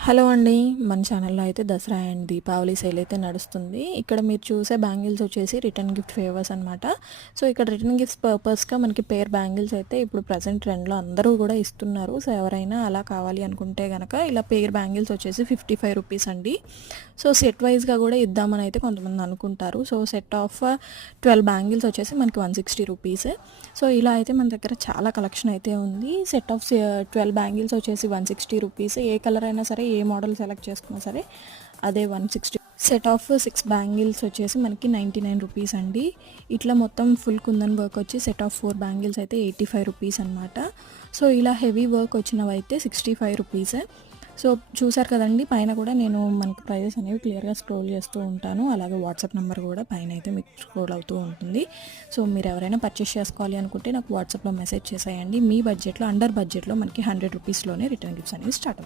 Hello అండి. మన ఛానల్‌లో అయితే దసరా అండ్ దీపావళి సేల్ అయితే నడుస్తుంది. ఇక్కడ మీరు చూసే బ్యాంగిల్స్ వచ్చేసి రిటర్న్ గిఫ్ట్ ఫేవర్స్ అనమాట. సో, ఇక్కడ రిటర్న్ గిఫ్ట్స్ పర్పస్‌గా మనకి పేర్ బ్యాంగిల్స్ అయితే ఇప్పుడు ప్రెజెంట్ ట్రెండ్‌లో అందరూ కూడా ఇస్తున్నారు. సో, ఎవరైనా అలా కావాలి అనుకుంటే గనక ఇలా పేర్ బ్యాంగిల్స్ వచ్చేసి రూ. 55 అండి. సో, సెట్ వైస్‌గా కూడా ఇద్దామని అయితే కొంతమంది అనుకుంటారు. సో, సెట్ ఆఫ్ 12 బ్యాంగిల్స్ వచ్చేసి మనకి రూ. 160. సో, ఇలా అయితే మన దగ్గర చాలా కలెక్షన్ అయితే ఉంది. సెట్ ఆఫ్ 12 బ్యాంగిల్స్ వచ్చేసి రూ. 160. ఏ కలర్ అయినా సరే, ఏ మోడల్ సెలెక్ట్ చేసుకున్నా సరే అదే 160. సెట్ ఆఫ్ 6 బ్యాంగిల్స్ వచ్చేసి మనకి రూ. 99 అండి. ఇట్లా మొత్తం ఫుల్ కుందన్ వర్క్ వచ్చి సెట్ ఆఫ్ 4 బ్యాంగిల్స్ అయితే రూ. 85 అనమాట. సో, ఇలా హెవీ వర్క్ వచ్చినవి అయితే రూ. 65. సో, చూసారు కదండి, పైన కూడా నేను మనకు ప్రైజెస్ అనేవి క్లియర్గా స్క్రోల్ చేస్తూ ఉంటాను. అలాగే వాట్సాప్ నెంబర్ కూడా పైన అయితే మీకు స్క్రోల్ అవుతూ ఉంటుంది. సో, మీరు ఎవరైనా పర్చేస్ చేసుకోవాలి అనుకుంటే నాకు వాట్సాప్లో మెసేజ్ చేసేయండి. మీ బడ్జెట్లో, అండర్ బడ్జెట్లో మనకి రూ. 100లోనే రిటర్న్ గిఫ్ట్స్ అనేవి స్టార్ట్ అవుతాయి.